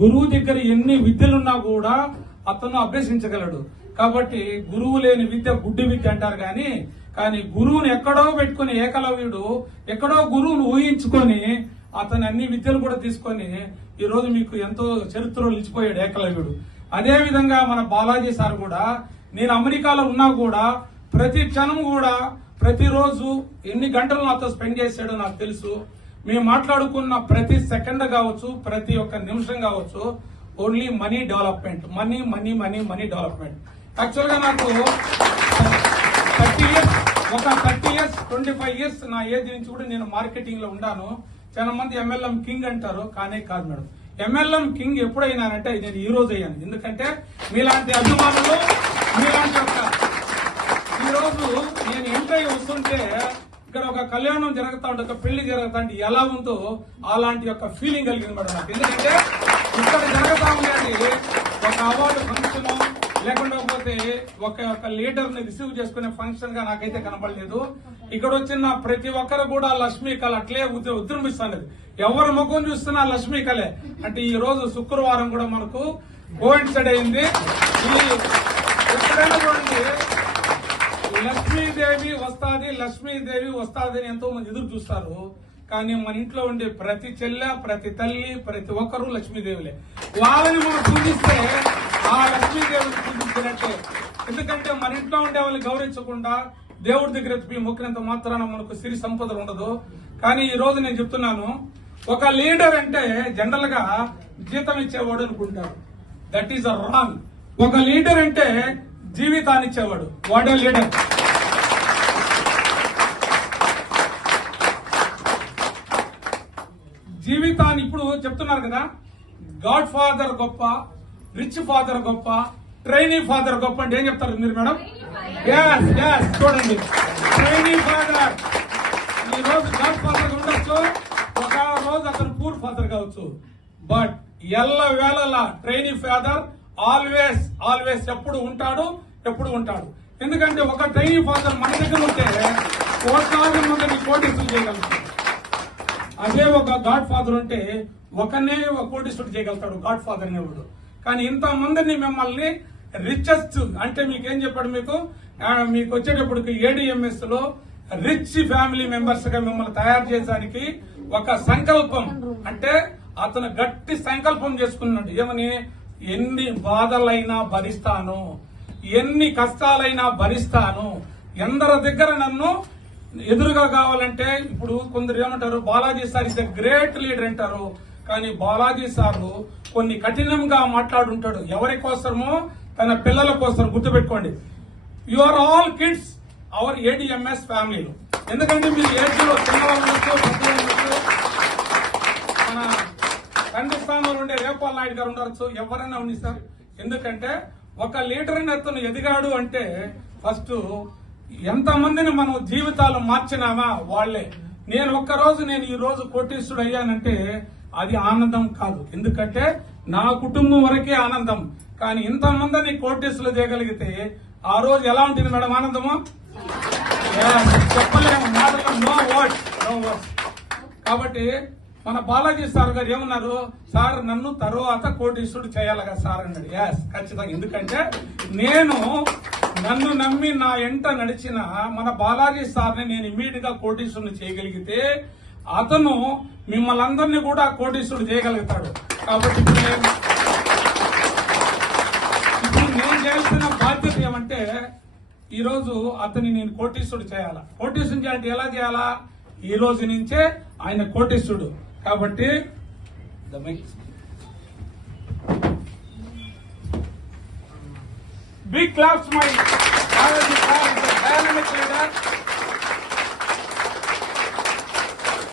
గురువు దగ్గర ఎన్ని విద్యలున్నా కూడా అతను అభ్యసించగలడు. కాబట్టి గురువు లేని విద్య గుడ్డి విద్య అంటారు. కానీ గురువుని ఎక్కడో పెట్టుకుని ఏకలవ్యుడు ఎక్కడో గురువును ఊహించుకొని అతని అన్ని విద్యలు కూడా తీసుకొని ఈ రోజు మీకు ఎంతో చరిత్రలో నిలిచిపోయాడు ఏకలవ్యుడు. అదే విధంగా మన బాలాజీ సార్ కూడా, నేను అమెరికాలో ఉన్నా కూడా ప్రతి క్షణం కూడా ప్రతిరోజు ఎన్ని గంటలు నాతో స్పెండ్ చేశాడో నాకు తెలుసు. మేము మాట్లాడుకున్న ప్రతి సెకండ్ కావచ్చు, ప్రతి ఒక్క నిమిషం కావచ్చు, only money development, money money money money development. Actual గా నాకు 30 ఇయర్స్ 25 ఇయర్స్ నా ఏజ్ నుంచి కూడా నేను మార్కెటింగ్ లో ఉన్నాను. చాలా మంది MLM కింగ్ అంటారు, కానీ కాదు మేడం. MLM కింగ్ ఎప్పుడైనానంటే నేను ఈ రోజు అయ్యాను. ఎందుకంటే మీలాంటి అభిమానులు, మీలాంటి ఈ రోజు నేను ఎంట్రీ వస్తుంటే ఇక్కడ ఒక కళ్యాణం జరుగుతా ఉంటే, ఒక పెళ్లి జరుగుతా ఉంటే ఎలా ఉందో అలాంటి ఒక ఫీలింగ్ కలిగింది మేడం నాకు. ఎందుకంటే ఇక్కడ జరుగుతా ఉండేది ఒక అవార్డు ఫంక్షన్, లేకపోతే ఒక లీడర్ ని రిసీవ్ చేసుకునే ఫంక్షన్ గా నాకైతే కనపడలేదు. ఇక్కడ వచ్చిన ప్రతి ఒక్కరు కూడా లక్ష్మీ కళ అట్లే ఉద్రమిస్తున్నది. ఎవరి ముఖం చూస్తున్నా లక్ష్మీ కళే. అంటే ఈ రోజు శుక్రవారం కూడా మనకు కోయిన్సైడ్ అయింది. ఎక్కడైనా చూడండి లక్ష్మీదేవి వస్తాది అని ఎంతో మంది ఎదురు చూస్తారు. కానీ మన ఇంట్లో ఉండే ప్రతి చెల్లె, ప్రతి తల్లి, ప్రతి ఒక్కరూ లక్ష్మీదేవులే. వాళ్ళని మనం పూజిస్తే ఆ లక్ష్మీదేవిని పూజించినట్టే. ఎందుకంటే మన ఇంట్లో ఉండే వాళ్ళని గౌరవించకుండా దేవుడి దగ్గర మొక్కినంత మాత్రాన మనకు సిరి సంపదలు ఉండదు. కానీ ఈ రోజు నేను చెప్తున్నాను, ఒక లీడర్ అంటే జనరల్ గా జీతం ఇచ్చేవాడు అనుకుంటారు. That is wrong. ఒక లీడర్ అంటే జీవితాన్ని ఇచ్చేవాడు, వాడే లీడర్. జీవితాన్ని ఇప్పుడు చెప్తున్నారు కదా, గాడ్ ఫాదర్ గొప్ప, రిచ్ ఫాదర్ గొప్ప, ట్రైనీ ఫాదర్ గొప్ప అంటే ఏం చెప్తారు మీరు మేడం? చూడండి, ట్రైనీ ఫాదర్ ఈ రోజు గాడ్ ఫాదర్ ఉండొచ్చు, ఒక రోజు అతను పూర్ ఫాదర్ కావచ్చు. బట్ ఎల్ల వేళలా ట్రైనీ ఫాదర్ ఆల్వేస్ ఎప్పుడు ఉంటాడు. ఎందుకంటే ఒక ట్రైనీ ఫాదర్ మన దగ్గర ఉంటే కోట్లాది మందిని కోటీసులు చేయగలుగుతాడు. అదే ఒక గాడ్ ఫాదర్ ఉంటే ఒకనే ఒక కోటీసుడు చేయగలుగుతాడు గాడ్ ఫాదర్ అనేవాడు. కానీ ఇంతమందిని మిమ్మల్ని రిచెస్ట్ అంటే మీకేం చెప్పాడు, మీకు వచ్చేటప్పటికి ADMS లో రిచ్ ఫ్యామిలీ మెంబర్స్ గా మిమ్మల్ని తయారు చేయడానికి ఒక సంకల్పం, అంటే అతను గట్టి సంకల్పం చేసుకున్నాడు. ఏమని? ఎన్ని బాధలైనా భరిస్తాను, ఎన్ని కష్టాలైనా భరిస్తాను, ఎందరి దగ్గర నన్ను ఎదురుగా కావాలంటే. ఇప్పుడు కొందరు ఏమంటారు, Balaji sir is the great leader అంటారు. కానీ బాలాజీ సారు కొన్ని కఠినంగా మాట్లాడుంటాడు. ఎవరి కోసమో? తన పిల్లల కోసం. గుర్తుపెట్టుకోండి, you are all kids our ADMS ఫ్యామిలీలో. ఎందుకంటే మీరు ఏజ్ లో చిన్నవాళ్ళు, మన తండ్రి స్థానంలో ఉండే రేపాల్ నాయుడు గారు ఉండవచ్చు, ఎవరైనా ఉండి సార్. ఎందుకంటే ఒక లీడర్ అతను ఎదిగాడు అంటే ఫస్ట్ ఎంతమందిని మనం జీవితాలు మార్చినామా వాళ్లే. నేను ఈ రోజు కోటీశ్వరుడు అయ్యానంటే అది ఆనందం కాదు. ఎందుకంటే నా కుటుంబం వరకే ఆనందం. కానీ ఇంతమందిని కోటీశ్వరులు చేయగలిగితే ఆ రోజు ఎలా ఉంటుంది మేడం ఆనందము? చెప్పలేము, మాటలు నో వర్డ్స్. కాబట్టి మన బాలాజీ సార్ గారు ఏమన్నారు, సార్ నన్ను తరువాత కోటీశ్వరుడు చేయాలిగా సార్ అన్నాడు. ఖచ్చితంగా. ఎందుకంటే నన్ను నమ్మి నా ఎంట నడిచిన మన బాలాజీ సార్ని నేను ఇమీడియట్ గా కోటీశ్వరుని చేయగలిగితే అతను మిమ్మల్ని అందరినీ కూడా కోటీశ్వరుడు చేయగలుగుతాడు. కాబట్టి ఇప్పుడు నేను చేయాల్సిన బాధ్యత ఏమంటే, ఈ రోజు అతన్ని నేను కోటీశ్వరుడు చేయాలా. కోటీశ్వరుడు చేయాలంటే ఎలా చేయాలా? ఈ రోజు నుంచే ఆయన కోటీశ్వరుడు. కాబట్టి big claps my dynamic leader.